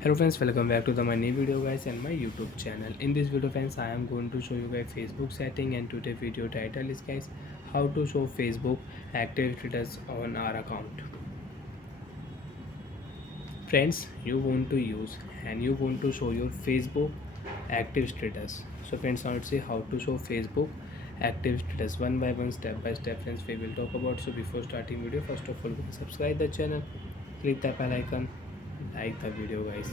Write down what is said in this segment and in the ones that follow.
Hello friends, welcome back to my new video guys and my YouTube channel. In this video friends, I am going to show you guys Facebook setting, and today video title is guys how to show Facebook active status on our account. Friends, you want to use and you want to show your Facebook active status. So friends, now let's see how to show Facebook active status one by one, step by step friends we will talk about. So before starting video, first of all subscribe the channel, click the bell icon, like the video guys.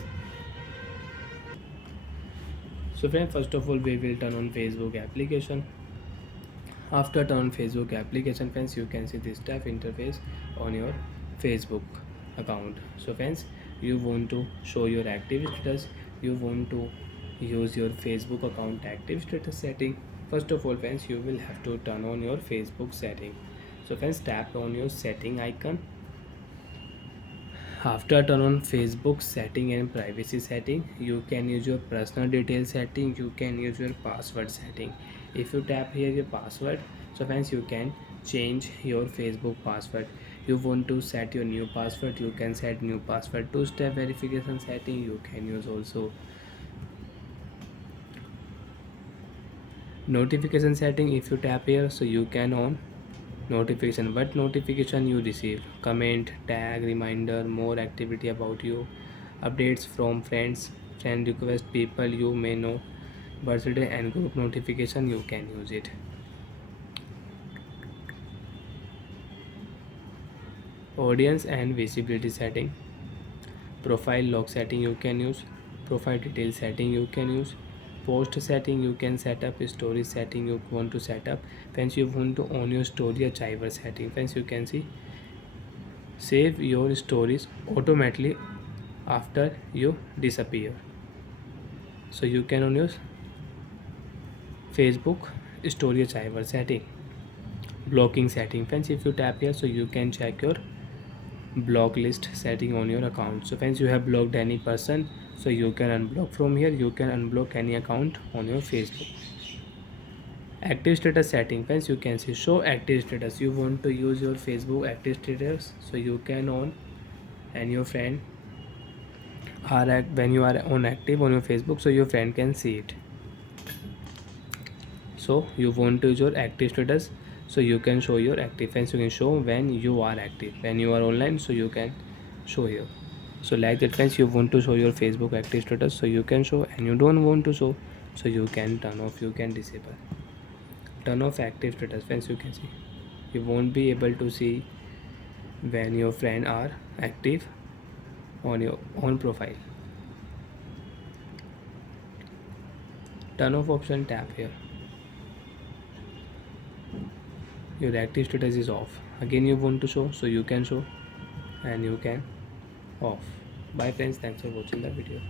So friends, first of all we will turn on Facebook application. After turn on Facebook application friends, you can see this type interface on your Facebook account. So friends, you want to show your active status, you want to use your Facebook account active status setting. First of all friends, you will have to turn on your Facebook setting. So friends, tap on your setting icon. After turn on Facebook setting and privacy setting, you can use your personal details setting, you can use your password setting. If you tap here your password, so friends, you can change your Facebook password. You want to set your new password, you can set new password. Two-step verification setting you can use also. Notification setting, if you tap here, so you can on notification. What notification you receive, comment, tag, reminder, more activity about you, updates from friends, friend request, people you may know, birthday and group notification you can use it. Audience and visibility setting, profile lock setting you can use, profile detail setting you can use, post setting you can set up, story setting you want to set up. Friends, you want to own your story archiver setting. Friends, you can see save your stories automatically after you disappear. So you can on your Facebook story archiver setting. Blocking setting friends, if you tap here, so you can check your block list setting on your account. So friends, you have blocked any person, so you can unblock from here. You can unblock any account on your Facebook. Active status setting friends, you can see show active status. You want to use your Facebook active status, so you can on and your friend are when you are on active on your Facebook, so your friend can see it. So you want to use your active status, so you can show your active friends. You can show when you are active, when you are online, so you can show here. So like that friends, you want to show your Facebook active status, so you can show, and you don't want to show, so you can turn off, you can disable. Turn off active status friends, you can see you won't be able to see when your friend are active on your own profile. Turn off option, tap here, your active status is off. Again you want to show, so you can show and you can off. Bye friends, thanks for watching the video.